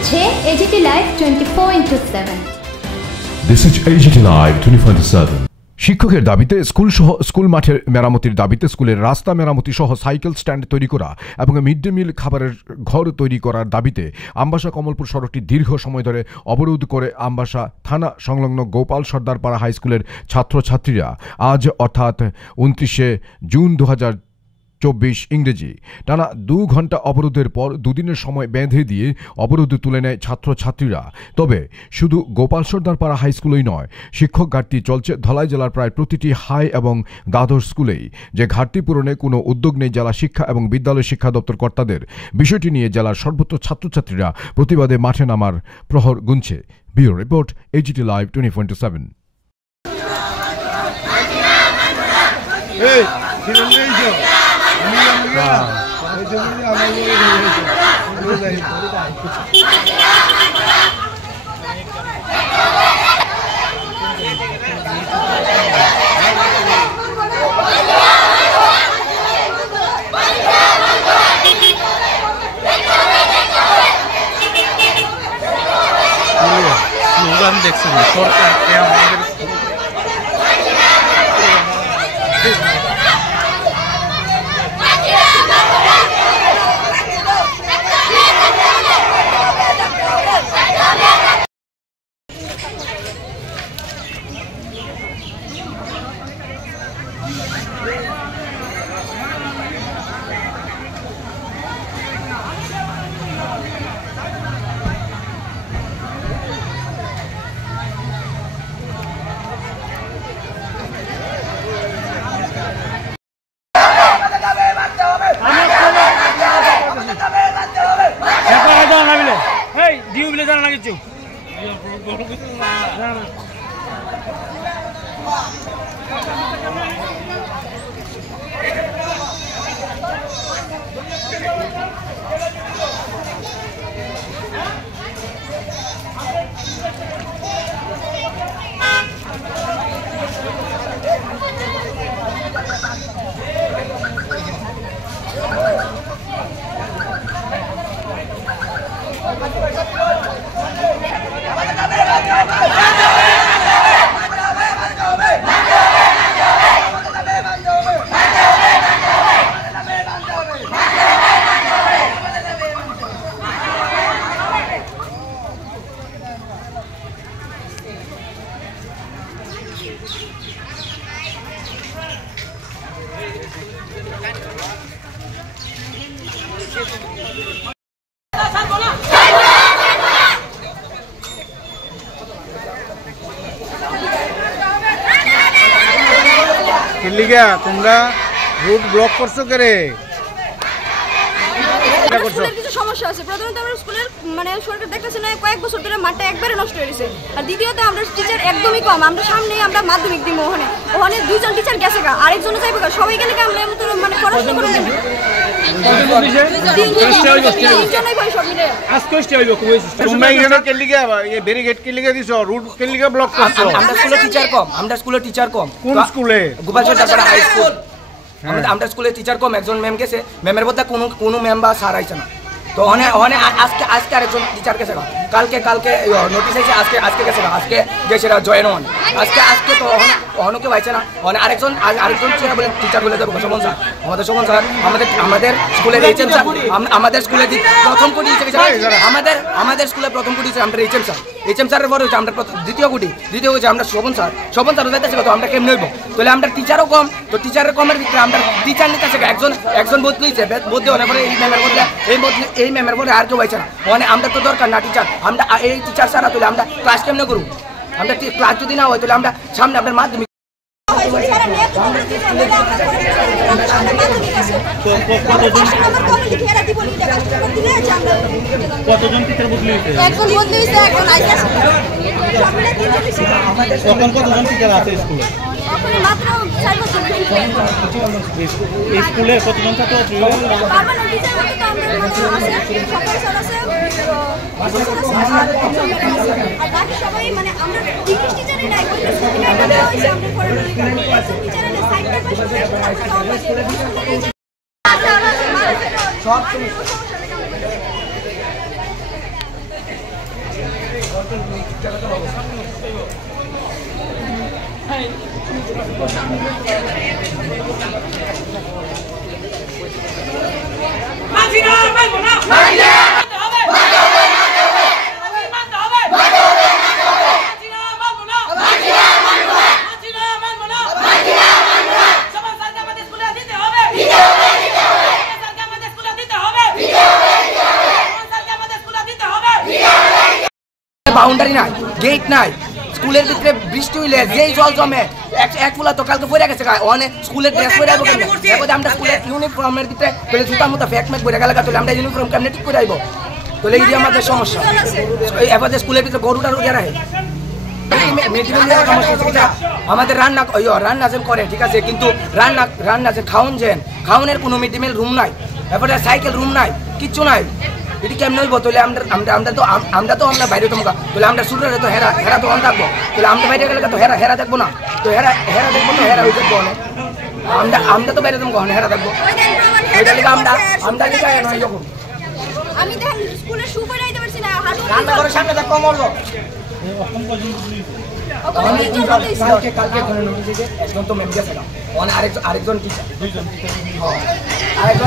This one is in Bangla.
হচ্ছে AGT Live 24/7। This is AGT Live 24/7। শিক্ষকের দাবিতে স্কুল মাঠের মেরামতির দাবিতে স্কুলের রাস্তা মেরামতি সহ সাইকেল স্ট্যান্ড তৈরি করা এবং মিড ডে মিল খাবারের ঘর তৈরি করার দাবিতে আমবাসা কমলপুর সড়কটি দীর্ঘ সময় ধরে অবরোধ করে আমবাসা থানা সংলগ্ন গোপাল সর্দারপাড়া হাই স্কুলের ছাত্রছাত্রীরা আজ অর্থাৎ 29শে জুন 2024 ইংরেজি টানা 2 ঘন্টা অবরোধের পর দুদিনের সময় বেঁধে দিয়ে অবরোধ তুলে নেয় ছাত্রছাত্রীরা। তবে শুধু গোপাল সর্দারপাড়া হাই স্কুলেই নয়, শিক্ষক ঘাটতি চলছে ধলাই জেলার প্রায় প্রতিটি হাই এবং দ্বাদশ স্কুলেই। যে ঘাটতি পূরণে কোনো উদ্যোগ নেই জেলা শিক্ষা এবং বিদ্যালয় শিক্ষা দপ্তর কর্তাদের। বিষয়টি নিয়ে জেলার সর্বত্র ছাত্রছাত্রীরা প্রতিবাদে মাঠে নামার প্রহর গুনছে। Bureau report, AGT Live 24/7। Slogan দেখছেন সরকারকে আমাদের জানা না কিছু লিগা তোমরা রুট ব্লক করছো করে কিছু সমস্যা আছে। প্রথমত আমরা স্কুলের মানে সরকার দেখতেছে না কয়েক বছর ধরে মাঠটা একবারে নষ্ট হয়ে গেছে। আর দ্বিতীয়ত আমরা টিচার একদমই কম। আমরা সামনে আমরা মাধ্যমিক দিব ওখানে 2জন টিচার গেছে গা, আরেকজন যাইবে গা, সবাই গেলে আমরা মানে পড়াশোনা করে নেব। আমরা স্কুলে টিচার কম, একজন ম্যাম গেছে, ম্যামের বলতে কোনো ম্যাম বা স্যার আইছে না। তো আজকে আরেকজন টিচার গেছে, কালকে নোটিস আছে, আজকে গেছে, আজকে গেছে জয়েন হন, আজকে তো অনেকে পাইছে না। আরেকজন টিচার বলে দেবো শোভন স্যার, আমাদের স্কুলের HM স্যার, আমাদের স্কুলে প্রথম কোটি আমাদের স্কুলে প্রথম কোটি আমরা HM স্যারের পরে হচ্ছে আমরা দ্বিতীয় হচ্ছে আমরা শোভন স্যার যাইতেছে। তো আমরা কেমন হইব? তাহলে আমরা টিচারও কম, তো টিচারের কমের ভিতরে আমরা টিচার নিতে একজন বদলিছে, বদলে অনেক পরে এই ম্যামের বলে আর কেউ পাইছে না। মানে আমরা তো দরকার না টিচার, আমরা এই টিচার ছাড়া তুলে আমরা ক্লাস কেমনে করবো? আমরা ক্লাস যদি না হয় তাহলে আমরা সামনে আপনার মাধ্যমিক কতজন টিচার বদলি হয়েছে? এখন কতজন টিচার আছে স্কুলে? স্কুলে কতজন ছাত্র আছে? বাউন্ডারি নাই, গেট নাই, স্কুলের ভিতরে বৃষ্টি হইলে যেই জল জমে এক ফুলা তো কালকে পড়ে গেছে অনেক স্কুলের ড্রেস পরে আইব কেন আমরা স্কুলের ইউনিফর্মের ভিতরে তাহলে জুতা মতো ফ্যাক ম্যাক পরে গেলে তাহলে আমরা ইউনিফর্ম কেমনে ঠিক করে আইব তাহলে এই আমাদের সমস্যা এবার স্কুলের ভিতরে গরুটা রোজা রাখে আমাদের রান্না যেন করে ঠিক আছে কিন্তু রান্না যে খাওয়ানের কোনো মিড ডে মিল রুম নাই এরপরে সাইকেল রুম নাই কিচ্ছু নাই এটি কেমন হইব তাহলে আমরা তো আমরা বাইরে তোমাকে তাহলে আমরা শুরু তো হেরা তো অন থাকবো তাহলে আমরা বাইরে গেলে তো হেরা দেখবো না তো হেরা দেখবো তো হেরা দেখবো অনেক আমরা তো বাইরে তোমাকে হেরা দেখবো এটা লিখে আমরা লিখে নয় যখন আমি দেখেন স্কুলে শু পরে আইতে পারছি না রান্না করে সামনে দেখো মরলো কালকে ধরে নোটিস দিয়েছে একজন তো ম্যাম গেছে না আরেকজন টিচার আরেকজন